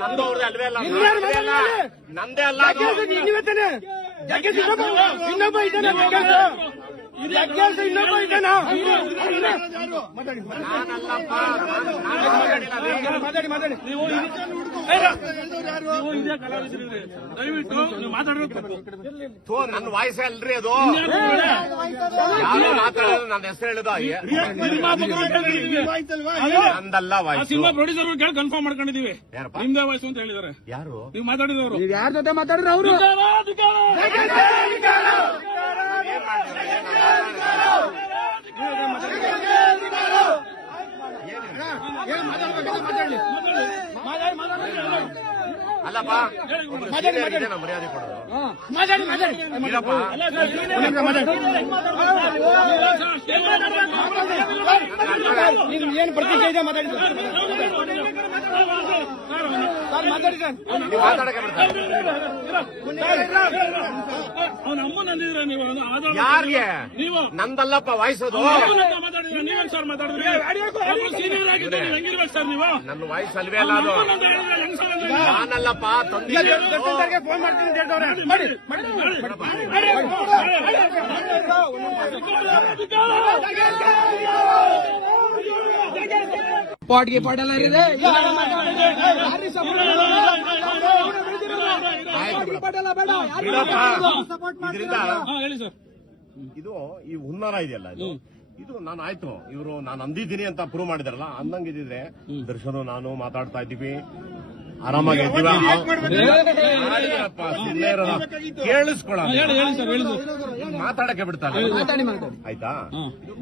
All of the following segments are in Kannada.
ನಂದು ಅವ್ರದ್ದು ಅಲ್ವೇ ಅಲ್ಲ ನಂದೇ ಅಲ್ಲ. ಇನ್ನೊಬ್ಬ ಇನ್ನೊಬ್ಬ ಇದ್ದಾನೆ? ಮಾತಾಡಿ ಮಾತಾಡಿ ನೀವು ದಯವಿಟ್ಟು ನೀವು ಮಾತಾಡೋದು. ಥು, ನನ್ನ ವಾಯ್ಸ್ ಅಲ್ರಿ ಅದು. ಯಾರು ಮಾತಾಡೋದು? ನನ್ನ ಹೆಸರು ಹೇಳಿದ. ನಂದಲ್ಲ ವಾಯ್ಸ್ ಸಿನಿಮಾ ಪ್ರೊಡ್ಯೂಸರ್ ಕೇಳಿ ಕನ್ಫರ್ಮ್ ಮಾಡ್ಕೊಂಡಿದೀವಿ? ನಿಮ್ದೇ ವಾಯ್ಸ್ ಅಂತ ಹೇಳಿದಾರೆ ಯಾರು? ನೀವು ಮಾತಾಡಿದವರು. ನೀವ್ ಯಾರ ಜೊತೆ ಮಾತಾಡಿದ್ರೆ ಅವರು? ಅಲ್ಲಪ್ಪ ಮಾತಾಡಿ. ಮರ್ಯಾದೆ ಕೊಡೋದು. ಮಾತಾಡಿ ಮಾತಾಡಿ. ಏನ್ ಪ್ರತಿಕ್ರಿಯೆ ಇದೆ ಮಾತಾಡಿ. ಸರ್ ಮಾತಾಡಿ ಸರ್ ನೀವು ಮಾತಾಡಕ್ಕೆ ಬಿಡ್ತಾರೆ ಅವನ ಅಮ್ಮನ ಅಂದಿದ್ರೆ ನೀವು ಅವನ ಆಧಾರ ಯಾರಿಗೆ ನೀವು ನಂದಲ್ಲಪ್ಪ ವಾಯ್ಸೋದು ಅಮ್ಮನನ್ನ ಮಾತಾಡಿದ್ರೆ ನೀವೇನ್ ಸರ್ ಮಾತಾಡಿದ್ರಿ ಸೀನಿಯರ್ ಆಗಿದ್ರೆ ನೀವು ಹೆಂಗಿರ್ಬೇಕು ಸರ್ ನೀವು ನನ್ನ ವಾಯ್ಸ್ ಅಲ್ವೇ ಅಲ್ಲ ಅದು? ನಾನಲ್ಲಪ್ಪ ತಂದೆ ಫೋನ್ ಮಾಡ್ತೀನಿ ಅಂತ ಹೇಳ್ದವ್ರೆ ಮಾಡಿ ಮಾಡಿ ಪಾಟ್ಗೆ ಪಾಟೆಲ್ಲ ಇದೆ ಆಯ್ತು ಬಿಡಪ್ಪ. ಪಾಟೆಲ್ಲ ಬೇಡ ಬಿಡಪ್ಪ. ಇದರಿಂದ ಹಾ ಹೇಳಿ ಸರ್ ಇದು ಈ ಹುನ್ನಾರ ಇದೆಯಲ್ಲ ಇದು ಇದು ನಾನು ಆಯ್ತು ಇವರು ನಾನು ಅಂದಿದ್ದೀನಿ ಅಂತ ಪ್ರೂವ್ ಮಾಡಿದಾರಲ್ಲ ಅಂದಂಗಿದ್ರೆ ದರ್ಶನ ನಾನು ಮಾತಾಡ್ತಾ ಇದ್ದೀವಿ ಆರಾಮಾಗಿ ಇದ್ದೀವಿ ಕೇಳಿಸ್ಕೊಳ್ಳ ಹೇಳಿ ಹೇಳಿ ಸರ್ ಹೇಳಿ ಸರ್ ಮಾತಾಡಕ್ಕೆ ಬಿಡ್ತಾರೆ ಆಯ್ತಾ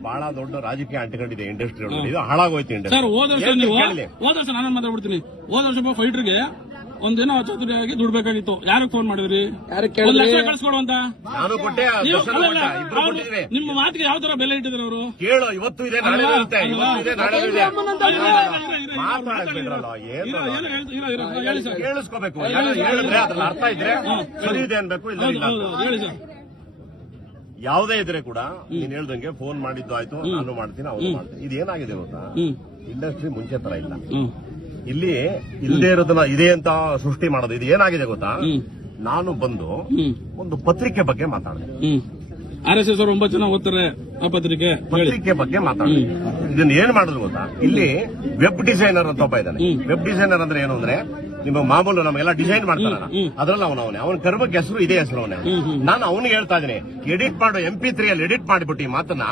ಬಹಳ ದೊಡ್ಡ ರಾಜಕೀಯ ಅಂಟಿಕೊಂಡಿದೆ ಇಂಡಸ್ಟ್ರಿ ಇದು ಹಾಳಾಗೋಯ್ತು ಸರ್ ಇಂಡಸ್ಟ್ರಿ ಹೋದ ವರ್ಷ ನಾನು ಮಾತಾಡ್ಬಿಡ್ತೀನಿ ಹೋದ ವರ್ಷ ಫೈಟರ್ಗೆ ಒಂದಿನ ಚತುರಿಯಾಗಿ ದುಡ್ಬೇಕಾಗಿತ್ತು ಯಾರಿಗೆ ಫೋನ್ ಮಾಡಿದ್ರಿ ಯಾರು ಒಂದ್ ಲಕ್ಷ ನಾನು ಕೊಟ್ಟೆ ದರ್ಶನ ಕೊಟ್ಟ ಇಬ್ರು ನಿಮ್ಮ ಮಾತಿಗೆ ಯಾವ ತರ ಬೆಲೆ ಇಟ್ಟಿದ್ರು ಅವರು ಕೇಳು ಇವತ್ತು ಇದೆ ನಾಳೆ ಇರುತ್ತೆ ಇವತ್ತು ಇದೆ ನಾಳೆ ಹೇಳಿ ಸರ್ ಕೇಳಿಸ್ಕೋಬೇಕು ಯಾರು ಹೇಳಿದ್ರೆ ಅದ್ರಲ್ಲಿ ಅರ್ಥ ಇದ್ರೆ ಸರಿ ಇದೆ ಅನ್ಬೇಕು ಇಲ್ಲ ಇಲ್ಲ ಹೌದು ಹೌದು ಹೇಳಿ ಸರ್ ಯಾವುದೇ ಇದ್ರೆ ಕೂಡ ನೀನ್ ಹೇಳ್ದಂಗೆ ಫೋನ್ ಮಾಡಿದ್ದು ಆಯ್ತು ನಾನು ಮಾಡ್ತೀನಿ ಅವ್ರು ಮಾಡ್ತೀನಿ ಇದೇನಾಗಿದೆ ಗೊತ್ತಾ ಹ್ಮ್ ಇಂಡಸ್ಟ್ರಿ ಮುಂಚೆ ತರ ಇಲ್ಲ ಹ್ಮ್ ಇಲ್ಲಿ ಇಲ್ಲದೆ ಇರೋದನ್ನ ಇದೆ ಅಂತ ಸೃಷ್ಟಿ ಮಾಡೋದು. ಇದು ಏನಾಗಿದೆ ಗೊತ್ತಾ? ನಾನು ಬಂದು ಒಂದು ಪತ್ರಿಕೆ ಬಗ್ಗೆ ಮಾತಾಡಿದೆ. ಆರ್ ಎಸ್ ಎಸ್ ಅವರು ಒಂಬತ್ತು ಜನ ಓದ್ತಾರೆ ಆ ಪತ್ರಿಕೆ. ಪತ್ರಿಕೆ ಬಗ್ಗೆ ಮಾತಾಡಿದೆ. ಇದನ್ನ ಏನ್ ಮಾಡಿದ್ರು ಗೊತ್ತಾ? ಇಲ್ಲಿ ವೆಬ್ ಡಿಸೈನರ್ ಅಂತ ಒಬ್ಬ ಇದ್ದಾನೆ. ವೆಬ್ ಡಿಸೈನರ್ ಅಂದ್ರೆ ಏನು ಅಂದ್ರೆ ನಿಮ್ಮ ಮಾಮೂಲು ನಮಗೆಲ್ಲ ಡಿಸೈನ್ ಮಾಡ್ತಾರ ಅದ್ರಲ್ಲಿ ಅವನ ಅವನೇ. ಅವನ ಕರ್ಮಕ್ಕೆ ಹೆಸರು ಇದೇ ಹೆಸರು ಅವನೇ. ನಾನು ಅವನಿಗೆ ಹೇಳ್ತಾ ಇದ್ದೀನಿ ಎಡಿಟ್ ಮಾಡೋ ಎಂ ಪಿ ತ್ರೀ ಅಲ್ಲಿ ಎಡಿಟ್ ಮಾಡಿಬಿಟ್ಟು ಈ ಮಾತನ್ನ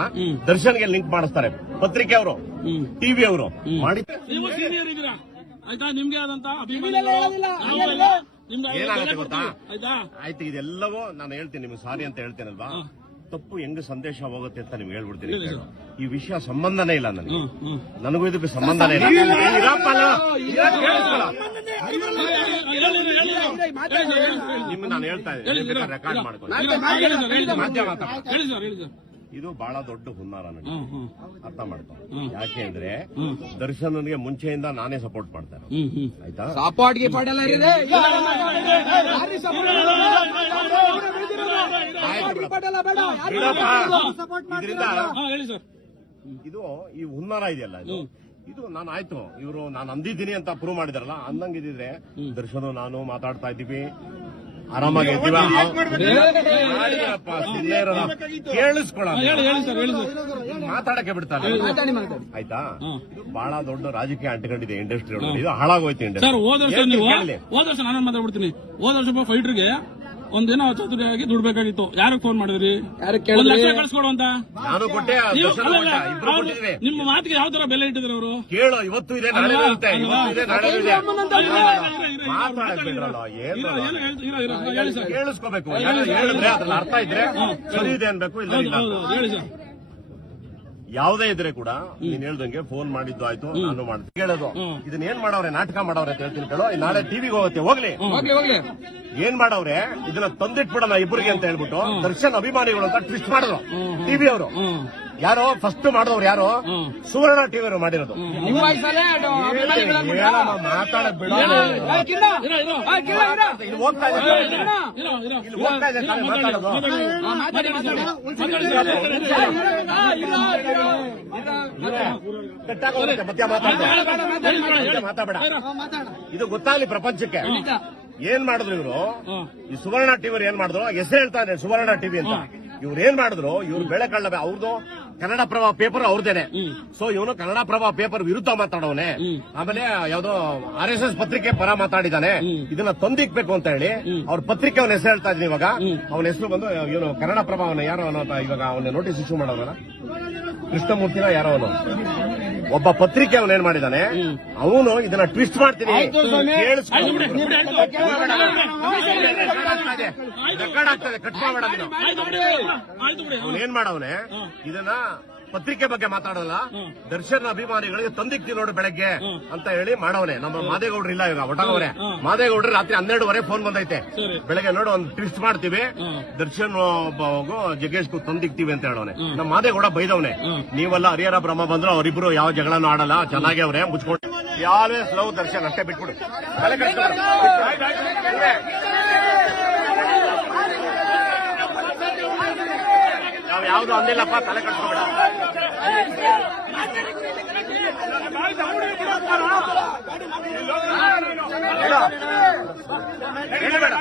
ದರ್ಶನ್ಗೆ ಲಿಂಕ್ ಮಾಡಿಸ್ತಾರೆ. ಪತ್ರಿಕೆ ಅವರು ಟಿವಿ ಅವರು. ಮಾಡಿ ಆಯ್ತಾ? ನಿಮ್ಗೆ ಆದಂತ ಏನಾಗುತ್ತೆ ಗೊತ್ತಾ? ಆಯ್ತಾ? ಆಯ್ತು ಇದೆಲ್ಲವೂ ನಾನು ಹೇಳ್ತೀನಿ ನಿಮ್ಗೆ ಸಾರಿ ಅಂತ ಹೇಳ್ತೇನಲ್ವಾ? ತಪ್ಪು ಹೆಂಗ್ ಸಂದೇಶ ಹೋಗುತ್ತೆ ಅಂತ ನಿಮ್ಗೆ ಹೇಳ್ಬಿಡ್ತೀನಿ ಈ ವಿಷಯ ಸಂಬಂಧನೇ ಇಲ್ಲ ನನಗೆ. ನನಗೂ ಇದಕ್ಕೆ ಸಂಬಂಧನೇ ಇಲ್ಲ. ನಿಮ್ಮ. ನಿಮ್ಗೆ ನಾನು ಹೇಳ್ತಾ ಇದ್ದೀನಿ. ರೆಕಾರ್ಡ್ ಮಾಡ್ಕೊಳ್ಳಿ. ಇದು ಬಹಳ ದೊಡ್ಡ ಹುನ್ನಾರ ನನಗೆ ಅರ್ಥ ಮಾಡ್ತಾ ಯಾಕೆ ಅಂದ್ರೆ ದರ್ಶನ್ಗೆ ಮುಂಚೆಯಿಂದ ನಾನೇ ಸಪೋರ್ಟ್ ಮಾಡ್ತಾರೆ. ಆಯ್ತಾ? ಇದರಿಂದ ಹಾ ಹೇಳಿ ಸರ್. ಇದು ಈ ಹುನ್ನಾರ ಇದೆಯಲ್ಲ ಇದು? ಇದು ನಾನು ಆಯ್ತು. ಇವರು ನಾನು ಅಂದಿದ್ದೀನಿ ಅಂತ ಪ್ರೂವ್ ಮಾಡಿದಾರಲ್ಲ? ಅಂದಂಗಿದ್ರೆ ದರ್ಶನ ನಾನು ಮಾತಾಡ್ತಾ ಇದ್ದೀವಿ. ಆರಾಮಾಗಿ ಇದ್ದೀವಿ ಕೇಳಿಸ್ಕೊಳ್ಳ ಹೇಳಿ ಹೇಳಿ ಸರ್ ಹೇಳಿ ಸರ್ ಮಾತಾಡಕ್ಕೆ ಬಿಡ್ತಾರೆ ಆಯ್ತಾ ಬಹಳ ದೊಡ್ಡ ರಾಜಕೀಯ ಅಂಟಿಕೊಂಡಿದೆ ಇಂಡಸ್ಟ್ರಿ ಇದು ಹಾಳಾಗೋಯ್ತು ಇಂಡಸ್ಟ್ರಿ ಹೋದ ವರ್ಷ ನಾನು ಮಾತಾಡ್ಬಿಡ್ತೀನಿ ಹೋದ ವರ್ಷ ಫೈಟರ್ಗೆ ಒಂದಿನ ಚತುರಿಯಾಗಿ ದುಡ್ಬೇಕಾಗಿತ್ತು ಯಾರಿಗೆ ಫೋನ್ ಮಾಡಿದ್ರಿ ಯಾರು ಒಂದ್ ಲಕ್ಷ ಕಳ್ಸ್ಕೊಡು ಅಂತ ನಾನು ಕೊಟ್ಟೆ ನೀವು ದರ್ಶನ ಅಲ್ಲ, ಅವ್ರು ನಿಮ್ಮ ಮಾತಿಗೆ ಯಾವ ತರ ಬೆಲೆ ಇಟ್ಟಿದ್ರು ಅವರು ಕೇಳು ಇವತ್ತು ಇದೆ ನಾಳೆ ಇರುತ್ತೆ ಇವತ್ತು ಇದೆ ನಾಳೆ ಇದೆ ಮಾತಾಡಕ್ ಬಿಡ್ರಲ್ಲ ಏನು ಹೇಳಿ ಸರ್ ಕೇಳಿಸ್ಕೋಬೇಕು ಯಾರು ಹೇಳಿದ್ರೆ ಅದ್ರಲ್ಲಿ ಅರ್ಥ ಇದ್ರೆ ಸರಿ ಇದೆ ಅನ್ಬೇಕು ಇಲ್ಲ ಇಲ್ಲ ಹೌದು ಹೌದು, ಹೇಳಿ ಸರ್ ಯಾವುದೇ ಇದ್ರೆ ಕೂಡ ನೀನ್ ಹೇಳ್ದಂಗೆ ಫೋನ್ ಮಾಡಿದ್ದು ಆಯ್ತು ನಾನು ಮಾಡ್ತೀನಿ. ಕೇಳೋದು. ಇದನ್ನ ಏನ್ ಮಾಡವ್ರೆ? ನಾಟಕ ಮಾಡವ್ರೆ ಅಂತ ಹೇಳ್ತೀನಿ ಕೇಳೋ. ನಾಳೆ ಟಿವಿಗೆ ಹೋಗುತ್ತೆ. ಹೋಗ್ಲಿ. ಹೋಗ್ಲಿ ಹೋಗ್ಲಿ. ಏನ್ ಮಾಡವ್ರೆ? ಇದನ್ನ ತಂದಿಟ್ಬಿಡೋಣ ಇಬ್ಬರಿಗೆ ಅಂತ ಹೇಳ್ಬಿಟ್ಟು ದರ್ಶನ್ ಅಭಿಮಾನಿಗಳು ಅಂತ ಟ್ವಿಸ್ಟ್ ಮಾಡಿದ್ರು. ಟಿವಿ ಅವರು. ಯಾರೋ ಫಸ್ಟ್ ಮಾಡಿದವ್ರು ಯಾರು. ಸುವರ್ಣ ಟಿವಿ ಅವರು ಮಾಡಿರೋದು. ಮಾತಾಡಕ್ ಬಿಡೋ. ಇಲ್ಲಿ ಹೋಗ್ತಾ ಇದೆ. ಇಲ್ಲಿ ಹೋಗ್ತಾ ಇದೆ ಮಾತಾಡೋದು. ಮಾತಾಡಿ, ಮಾತಾಡ್ಬೇಡ. ಇದು ಗೊತ್ತಾಗ್ಲಿ ಪ್ರಪಂಚಕ್ಕೆ. ಏನ್ ಮಾಡಿದ್ರು ಇವರು? ಈ ಸುವರ್ಣ ಟಿವಿ ಏನ್ ಮಾಡಿದ್ರು? ಹೆಸರು ಹೇಳ್ತಾರೆ ಸುವರ್ಣ ಟಿವಿ ಅಂತ. ಇವ್ರು ಏನ್ ಮಾಡಿದ್ರು? ಇವ್ರು ಬೆಳೆ ಕಳ್ಳ ಅವ್ರದ್ದು ಕನ್ನಡ ಪ್ರಭ ಪೇಪರ್ ಅವ್ರದೇನೆ ಸೊ ಇವನು ಕನ್ನಡ ಪ್ರಭ ಪೇಪರ್ ವಿರುದ್ಧ ಮಾತಾಡೋನೆ ಆಮೇಲೆ ಯಾವ್ದೋ ಆರ್ ಎಸ್ ಎಸ್ ಪತ್ರಿಕೆ ಪರ ಮಾತಾಡಿದಾನೆ ಇದನ್ನ ತಂದಿಕ್ಬೇಕು ಅಂತ ಹೇಳಿ ಅವ್ರ ಪತ್ರಿಕೆ ಅವನ ಹೆಸರು ಹೇಳ್ತಾ ಇದೀನಿ ಇವಾಗ ಅವನ ಹೆಸರು ಬಂದು ಇವನು ಕನ್ನಡ ಪ್ರಭ ಅವನ ಯಾರೋ ಅವನು ಅಂತ ಇವಾಗ ಅವನ ನೋಟಿಸ್ ಇಶ್ಯೂ ಮಾಡೋನ ಕೃಷ್ಣಮೂರ್ತಿನ ಯಾರೋ ಅವನು ಒಬ್ಬ ಪತ್ರಿಕೆ ಅವನು ಏನ್ ಮಾಡಿದಾನೆ ಅವನು ಇದನ್ನ ಟ್ವಿಸ್ಟ್ ಮಾಡ್ತೀನಿ ರೆಕಾರ್ಡ್ ಆಗ್ತದೆ ಕಟ್ ಮಾಡಬೇಡ ಏನ್ ಮಾಡವನೆ ಇದನ್ನ ಪತ್ರಿಕೆ ಬಗ್ಗೆ ಮಾತಾಡಲ್ಲ ದರ್ಶನ್ ಅಭಿಮಾನಿಗಳಿಗೆ ತಂದಿಕ್ತಿ ನೋಡು ಬೆಳಗ್ಗೆ ಅಂತ ಹೇಳಿ ಮಾಡವನೆ ನಮ್ಮ ಮಾದೇಗೌಡ್ರು ಇಲ್ಲ ಈಗ ಒಟಗವ್ರೆ ಮಾದೇಗೌಡ್ರು ರಾತ್ರಿ ಹನ್ನೆರಡುವರೆ ಫೋನ್ ಬಂದೈತೆ. ಬೆಳಗ್ಗೆ ನೋಡು ಒಂದು ಟ್ವಿಸ್ಟ್ ಮಾಡ್ತೀವಿ ದರ್ಶನ್ ಒಬ್ಬ ಜಗ್ಗೇಶ್ ತಂದಿಕ್ತಿವಿ ಅಂತ ಹೇಳವನೆ ನಮ್ಮ ಮಾದೇಗೌಡ ಬೈದವನೆ ನೀವೆಲ್ಲ ಹರಿಹರ ಬ್ರಹ್ಮ ಬಂದ್ರು ಅವರಿಬ್ರು ಯಾವ ಜಗಳನೂ ಆಡಲ್ಲ ಚೆನ್ನಾಗಿ ಅವ್ರೆ ಮುಚ್ಕೊಂಡು ಯಾವೇ ಸ್ಲೋ ದರ್ಶನ್ ಅಷ್ಟೇ ಬಿಟ್ಬಿಡು ತಲೆ ಕೆಡ್ಸ್ಕೊಬೇಡ. ನಾವ್ ಯಾವುದು ಅಂದಿಲ್ಲಪ್ಪ ತಲೆ ಕಟ್ಕೋಬೇಡ. ಹೇಳಬೇಡ.